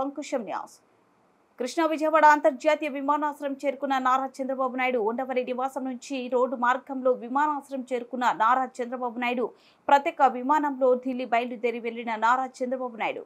అంకుశం న్యాస్. కృష్ణా విజయవాడ అంతర్జాతీయ విమానాశ్రయం చేరుకున్న నారా చంద్రబాబు నాయుడు ఉండవల్లి నివాసం నుంచి రోడ్డు మార్గంలో విమానాశ్రయం చేరుకున్న నారా చంద్రబాబు నాయుడు ప్రత్యేక విమానంలో ఢిల్లీ బయలుదేరి వెళ్లిన నారా చంద్రబాబు నాయుడు